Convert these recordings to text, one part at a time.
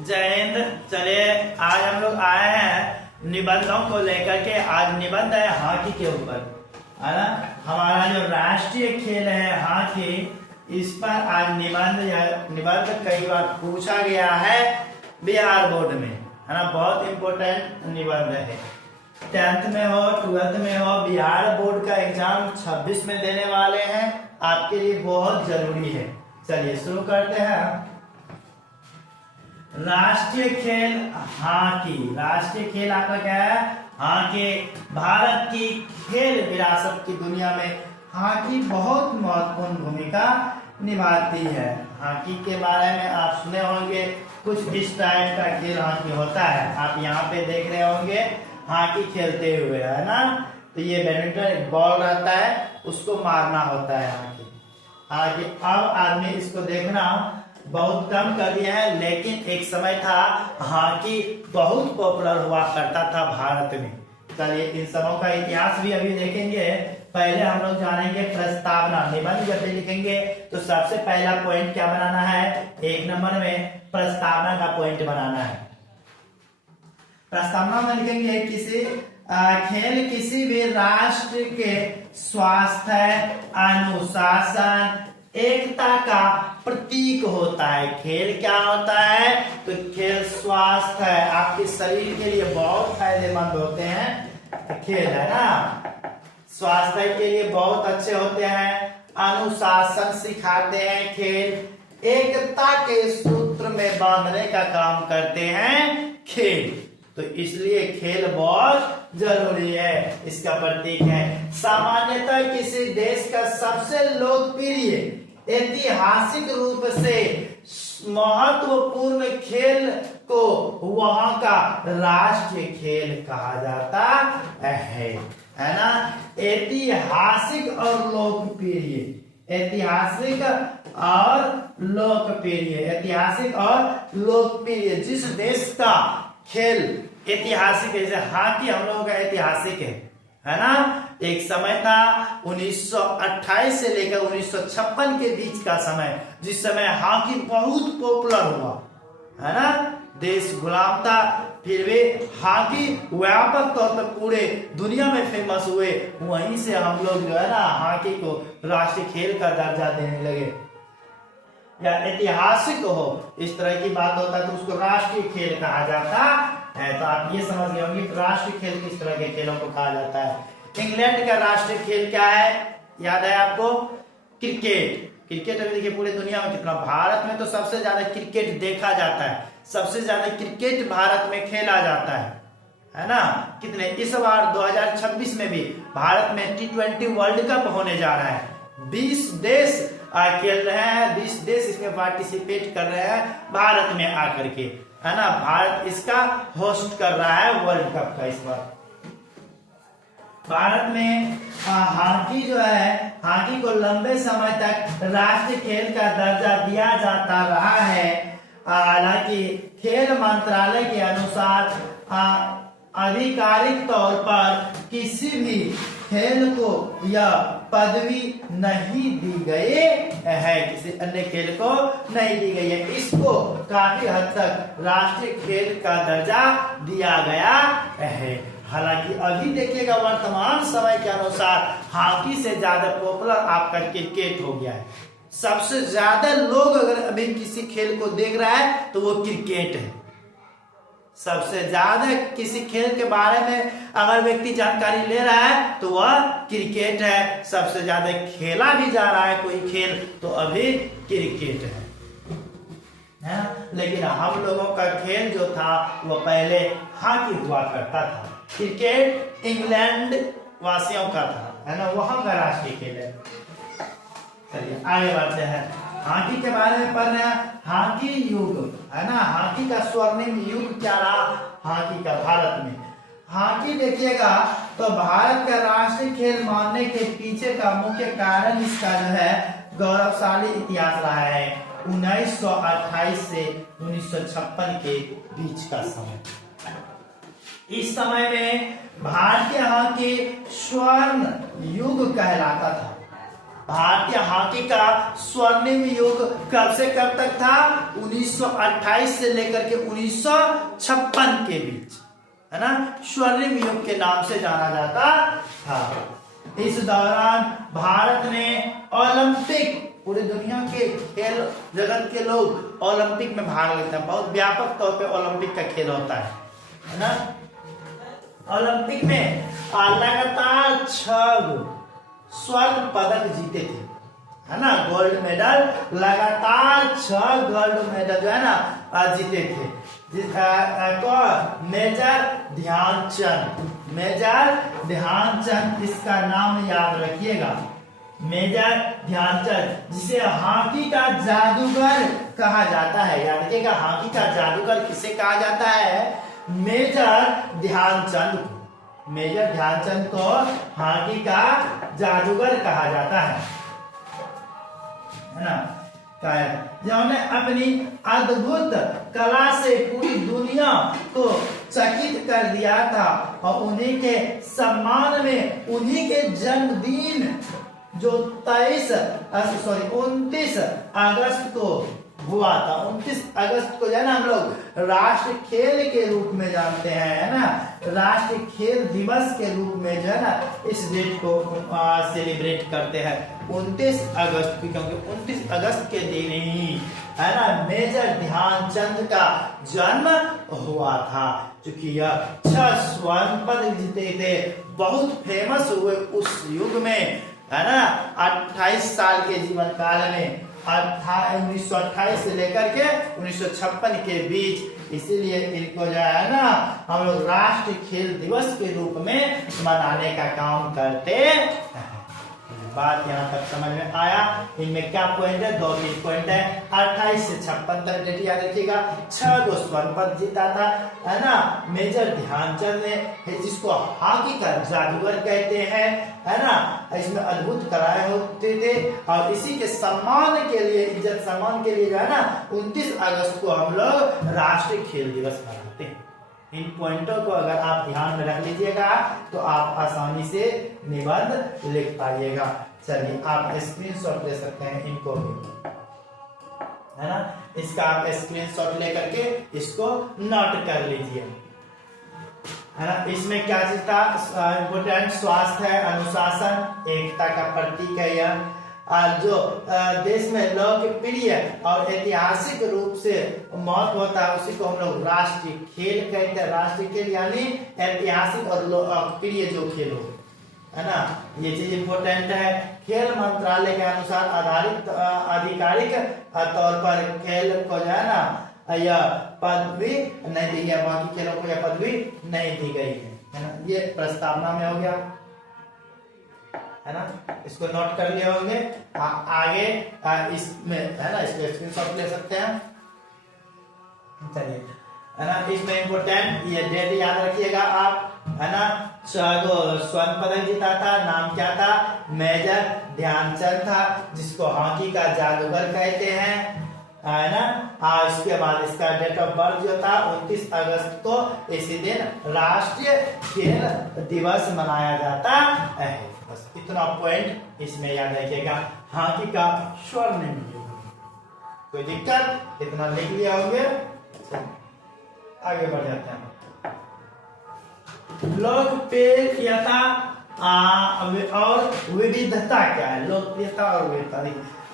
जय हिंद। चलिए आज हम लोग आए हैं निबंधों को लेकर के। आज निबंध है हॉकी के ऊपर, है ना। हमारा जो राष्ट्रीय खेल है हॉकी, इस पर आज निबंध कई बार पूछा गया है बिहार बोर्ड में, है ना। बहुत इंपॉर्टेंट निबंध है। 10th में हो 12th में हो, बिहार बोर्ड का एग्जाम 26 में देने वाले हैं, आपके लिए बहुत जरूरी है। चलिए शुरू करते हैं। राष्ट्रीय खेल हॉकी। राष्ट्रीय खेल आपका क्या है? हॉकी। भारत की खेल विरासत की दुनिया में हॉकी बहुत महत्वपूर्ण भूमिका निभाती है। हॉकी के बारे में आप सुने होंगे, कुछ इस टाइप का खेल हॉकी होता है। आप यहाँ पे देख रहे होंगे हॉकी खेलते हुए, है ना। तो ये बैडमिंटन एक बॉल रहता है, उसको मारना होता है हॉकी। आगे अब आदमी इसको देखना बहुत कम कर दिया है, लेकिन एक समय था हॉकी बहुत पॉपुलर हुआ करता था भारत में। चलिए इन सबों का इतिहास भी अभी देखेंगे। पहले हम लोग जानेंगे प्रस्तावना। निबंध जब भी लिखेंगे तो सबसे पहला पॉइंट क्या बनाना है? 1 नंबर में प्रस्तावना का पॉइंट बनाना है। प्रस्तावना में लिखेंगे खेल किसी भी राष्ट्र के स्वास्थ्य, अनुशासन, एकता का प्रतीक होता है। खेल क्या होता है? तो खेल स्वास्थ्य है, आपके शरीर के लिए बहुत फायदेमंद होते हैं खेल, है ना। स्वास्थ्य के लिए बहुत अच्छे होते हैं, अनुशासन सिखाते हैं खेल, एकता के सूत्र में बांधने का काम करते हैं खेल। तो इसलिए खेल बहुत जरूरी है, इसका प्रतीक है। सामान्यतः किसी देश का सबसे लोकप्रिय ऐतिहासिक रूप से महत्वपूर्ण खेल को वहां का राष्ट्रीय खेल कहा जाता है ना। ऐतिहासिक और लोकप्रिय, ऐतिहासिक और लोकप्रिय, ऐतिहासिक और लोकप्रिय। जिस देश का खेल ऐतिहासिक है, जैसे हॉकी हम लोगों का ऐतिहासिक है ना। एक समय था 1928 से लेकर 1956 के बीच का समय, जिस समय हॉकी बहुत पॉपुलर हुआ, है ना। देश गुलाम था, फिर भी हॉकी व्यापक तौर पर पूरे दुनिया में फेमस हुए। वहीं से हम लोग जो है ना हॉकी को राष्ट्रीय खेल का दर्जा देने लगे, या ऐतिहासिक हो, इस तरह की बात होता है तो उसको राष्ट्रीय खेल कहा जाता है। तो आप ये समझ गए होंगे राष्ट्रीय खेल किस तरह के खेलों को कहा जाता है। इंग्लैंड का राष्ट्रीय खेल क्या है? याद है आपको? क्रिकेट। क्रिकेट अभी देखिए पूरे दुनिया में कितना, भारत में तो सबसे ज्यादा क्रिकेट देखा जाता है, सबसे ज्यादा क्रिकेट भारत में खेला जाता है ना। कितने इस बार 2026 में भी भारत में T20 वर्ल्ड कप होने जा रहा है। 20 देश खेल रहे हैं, 20 देश इसमें पार्टिसिपेट कर रहे हैं भारत में आकर के, है ना। भारत इसका होस्ट कर रहा है वर्ल्ड कप का। इस बार भारत में हॉकी जो है, हॉकी को लंबे समय तक राष्ट्रीय खेल का दर्जा दिया जाता रहा है। हालांकि खेल मंत्रालय के अनुसार आधिकारिक तौर पर किसी भी खेल को यह पदवी नहीं दी गई है, किसी अन्य खेल को नहीं दी गई है। इसको काफी हद तक राष्ट्रीय खेल का दर्जा दिया गया है। हालांकि अभी देखिएगा वर्तमान समय के अनुसार हॉकी से ज्यादा पॉपुलर आपका क्रिकेट हो गया है। सबसे ज्यादा लोग अगर अभी किसी खेल को देख रहा है तो वो क्रिकेट है। सबसे ज्यादा किसी खेल के बारे में अगर व्यक्ति जानकारी ले रहा है तो वह क्रिकेट है। सबसे ज्यादा खेला भी जा रहा है कोई खेल तो अभी क्रिकेट है। लेकिन हम लोगों का खेल जो था वो पहले हॉकी हुआ करता था। क्रिकेट इंग्लैंड वासियों का था, है ना, वहां का राष्ट्रीय खेल है। चलिए आगे बढ़ते हैं। हॉकी के बारे में पढ़ रहे हैं। हॉकी युग, है ना। हॉकी का स्वर्णिम युग क्या रहा हॉकी का भारत में? हॉकी देखिएगा तो भारत का राष्ट्रीय खेल मानने के पीछे का मुख्य कारण इसका जो है गौरवशाली इतिहास रहा है। 1928 से 1956 के बीच का समय, इस समय में भारतीय हॉकी स्वर्ण युग कहलाता था। भारतीय हॉकी का स्वर्णिम युग कब से कब तक था? 1928 से लेकर के 1956 के बीच, है ना, स्वर्णिम युग के नाम से जाना जाता था। इस दौरान भारत ने ओलंपिक, पूरी दुनिया के खेल जगत के लोग ओलंपिक में भाग लेते हैं, बहुत व्यापक तौर पे ओलंपिक का खेल होता है ना। ओलंपिक में लगातार 6 स्वर्ण पदक जीते थे, है ना, गोल्ड मेडल, लगातार 6 गोल्ड मेडल जो है ना जीते थे। मेजर ध्यानचंद, मेजर ध्यानचंद, इसका नाम याद रखिएगा, मेजर ध्यानचंद, जिसे हॉकी का जादूगर कहा जाता है। याद रखिएगा, हॉकी का जादूगर किसे कहा जाता है? मेजर ध्यानचंद को, मेजर ध्यानचंद को हॉकी का जादूगर कहा जाता है ना। जिन्होंने अपनी अद्भुत कला से पूरी दुनिया को चकित कर दिया था, और उन्हीं के सम्मान में उन्हीं के जन्मदिन जो 29 अगस्त को हुआ था, 29 अगस्त को जो है ना हम लोग राष्ट्रीय खेल के रूप में जानते हैं, है ना, राष्ट्रीय खेल दिवस के रूप में जो है ना इस डेट को सेलिब्रेट करते हैं 29 अगस्त की, क्योंकि 29 अगस्त के दिन ही, है ना, मेजर ध्यानचंद का जन्म हुआ था। क्योंकि यह 6 स्वर्ण पदक जीते थे, बहुत फेमस हुए उस युग में, है ना, 28 साल के जीवन काल में, 1928 से लेकर के 1956 के बीच। इसीलिए इनको जो है ना हम लोग राष्ट्रीय खेल दिवस के रूप में मनाने का काम करते हैं। बात यहाँ तक समझ में आया? इनमें क्या पॉइंट है? 2-3 पॉइंट है। 28 से 56 तक डेट याद रखिएगा। 6 स्वर्ण पदक जीता था, है ना, मेजर ध्यानचंद ने, जिसको हॉकी का जादूगर कहते हैं, है ना, इसमें अद्भुत कलाएं होते थे, और इसी के सम्मान के लिए, इज्जत सम्मान के लिए जो है ना 29 अगस्त को हम लोग राष्ट्रीय खेल दिवस मनाते हैं। इन पॉइंटों को अगर आप ध्यान में रख लीजिएगा तो आप आसानी से निबंध लिख पाइएगा। चलिए, आप स्क्रीनशॉट ले सकते हैं इनको भी, है ना, इसका आप स्क्रीनशॉट लेकर के इसको नोट कर लीजिए, है ना। इसमें क्या चीज था? इम्पोर्टेंट स्वास्थ्य है, अनुशासन, एकता का प्रतीक है यह, जो देश में लोकप्रिय और ऐतिहासिक रूप से महत्व होता है, उसी को हम लोग राष्ट्रीय खेल कहते हैं। राष्ट्रीय खेल यानी ऐतिहासिक और लोकप्रिय जो खेल हो, है ना, ये चीज इम्पोर्टेंट है। खेल मंत्रालय के अनुसार आधिकारिक तौर पर खेल को जो है ना यह पदवी नहीं दी है, बाकी खेलों को यह पदवी नहीं दी गई है ना। ये प्रस्तावना में हो गया, है ना, इसको नोट कर लिए होंगे। आगे इसमें, है ना, इसको स्क्रीनशॉट ले सकते हैं। चलिए, है ना, इसमें इम्पोर्टेंट ये डेट याद रखिएगा आप, है ना। 6 स्वर्ण पदक जीता था, नाम क्या था? मेजर ध्यानचंद था, जिसको हॉकी का जादूगर कहते हैं, है ना। इसके बाद इसका डेट ऑफ बर्थ जो था 29 अगस्त को, इसी दिन राष्ट्रीय खेल दिवस मनाया जाता है। बस इतना पॉइंट इसमें याद रखिएगा। हॉकी का स्वर्णिम युग, कोई दिक्कत? इतना लिख लिया होंगे। आगे बढ़ जाते हैं। लोकप्रियता और विविधता क्या है? लोकप्रियता और विविधता।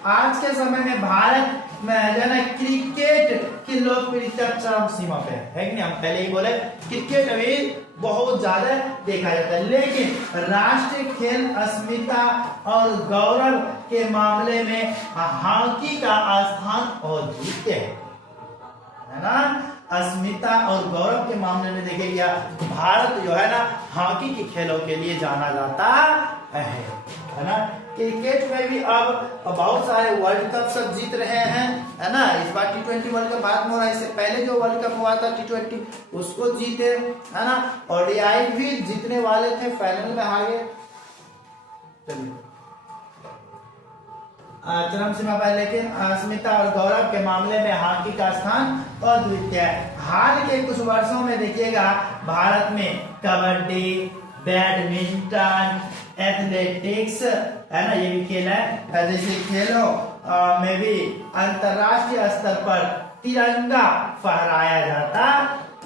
आज के समय में भारत में जो है क्रिकेट की लोकप्रियता चरम सीमा पे है कि नहीं? हम पहले ही बोले क्रिकेट अभी बहुत ज्यादा देखा जाता है, लेकिन राष्ट्रीय खेल अस्मिता और गौरव के मामले में हॉकी का स्थान अद्वितीय है ना। अस्मिता और गौरव के मामले में देखिए, भारत जो है ना हॉकी के खेलों के लिए जाना जाता है ना। क्रिकेट में भी अब बहुत सारे वर्ल्ड कप सब जीत रहे हैं, है ना। इस बार T20 वर्ल्ड कप भारत में हो रहा है, इससे पहले जो वर्ल्ड कप हुआ था T20 उसको जीते, है ना। ODI भी जीतने वाले थे, फाइनल में हार गए। चरम सीमा पर, लेकिन अस्मिता और गौरव के मामले में हॉकी का स्थान अद्वितीय है। हाल के कुछ वर्षों में देखिएगा भारत में कबड्डी, बैडमिंटन, एथलेटिक्स, है ना, ये भी खेल है। जैसे खेलों में भी अंतरराष्ट्रीय स्तर पर तिरंगा फहराया जाता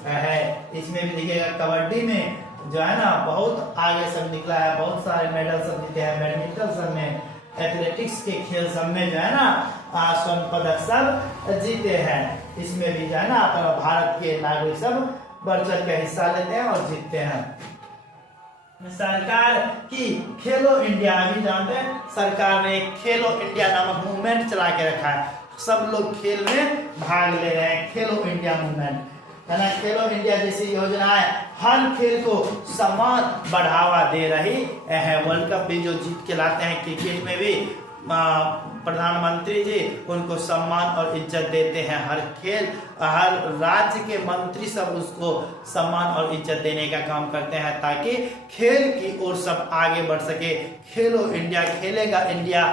है। इसमें भी देखिएगा कबड्डी में जो है ना बहुत आगे सब निकला है, बहुत सारे मेडल सब जीते हैं। बैडमिंटन सब में, एथलेटिक्स के खेल सब में जो है ना स्वर्ण पदक सब जीते हैं। इसमें भी जो है ना अपना भारत के नागरिक सब बढ़ चढ़ के हिस्सा लेते हैं और जीतते हैं। सरकार की खेलो इंडिया, अभी जानते हैं सरकार ने खेलो इंडिया नामक मूवमेंट चला के रखा है। सब लोग खेल में भाग ले रहे हैं, खेलो इंडिया मूवमेंट, है ना। खेलो इंडिया जैसी योजनाएं हर खेल को समान बढ़ावा दे रही है। वर्ल्ड कप भी जो जीत के लाते हैं, क्रिकेट में भी प्रधानमंत्री जी उनको सम्मान और इज्जत देते हैं। हर खेल, हर राज्य के मंत्री सब उसको सम्मान और इज्जत देने का काम करते हैं ताकि खेल की ओर सब आगे बढ़ सके। खेलो इंडिया, खेलेगा इंडिया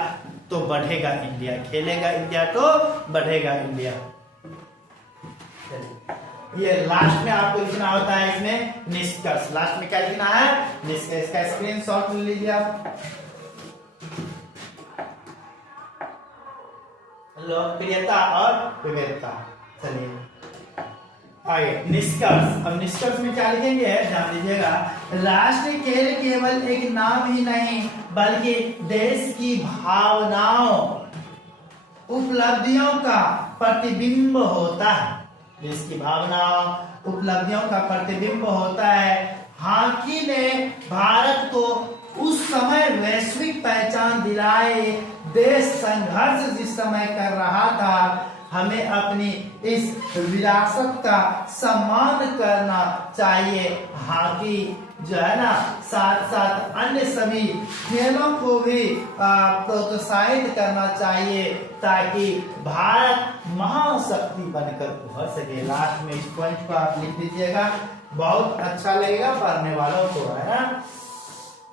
तो बढ़ेगा इंडिया, खेलेगा इंडिया तो बढ़ेगा इंडिया। ये लास्ट में आपको लिखना होता है इसमें निष्कर्ष। लास्ट में क्या लिखना है? निष्कर्ष। इसका स्क्रीनशॉट ले लीजिए आप। लोकप्रियता और विविधता। चलिए आगे निष्कर्ष। अब निष्कर्ष में क्या लिखेंगे ध्यान दीजिएगा। राष्ट्रीय खेल केवल एक नाम ही नहीं बल्कि देश की भावनाओं, उपलब्धियों का प्रतिबिंब होता है। देश की भावनाओं, उपलब्धियों का प्रतिबिंब होता है। हॉकी ने भारत को उस समय वैश्विक पहचान दिलाई। देश संघर्ष जिस समय कर रहा था, हमें अपनी इस विरासत का सम्मान करना चाहिए। हॉकी जो है ना साथ साथ अन्य सभी खेलों को भी प्रोत्साहित करना चाहिए ताकि भारत महाशक्ति बनकर उभर सके। लास्ट में इस पॉइंट को आप लिख दीजिएगा, बहुत अच्छा लगेगा पढ़ने वालों को, है ना।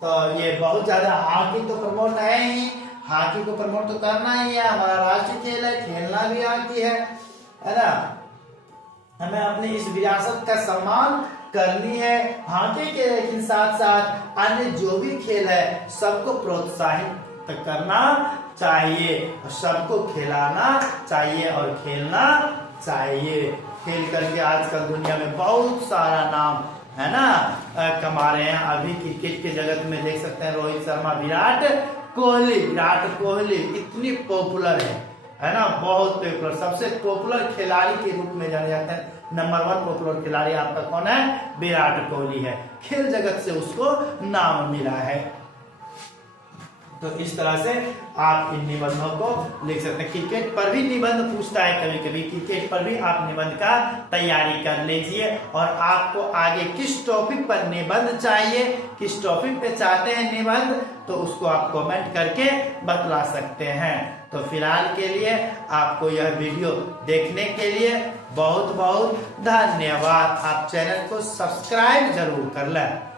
तो ये बहुत ज्यादा हॉकी तो प्रमोट है ही, हॉकी को प्रमोट तो करना ही है, हमारा राष्ट्रीय खेल है, खेलना भी हॉकी है ना। हमें अपनी इस विरासत का सम्मान करनी है हॉकी के, लेकिन साथ साथ अन्य जो भी खेल है सबको प्रोत्साहित करना चाहिए, सबको खिलाना चाहिए और खेलना चाहिए। खेल करके आजकल दुनिया में बहुत सारा नाम है ना कमा रहे हैं। अभी क्रिकेट के जगत में देख सकते हैं रोहित शर्मा, विराट कोहली इतनी पॉपुलर है ना, बहुत पॉपुलर, सबसे पॉपुलर खिलाड़ी के रूप में जाने जाते हैं। नंबर 1 पॉपुलर खिलाड़ी आपका कौन है? विराट कोहली है। खेल जगत से उसको नाम मिला है। तो इस तरह से आप इन निबंधों को लिख सकते हैं। क्रिकेट पर भी निबंध पूछता है कभी कभी, क्रिकेट पर भी आप निबंध का तैयारी कर लीजिए। और आपको आगे किस टॉपिक पर निबंध चाहिए, किस टॉपिक पे चाहते हैं निबंध, तो उसको आप कमेंट करके बतला सकते हैं। तो फिलहाल के लिए आपको यह वीडियो देखने के लिए बहुत बहुत धन्यवाद। आप चैनल को सब्सक्राइब जरूर कर लें।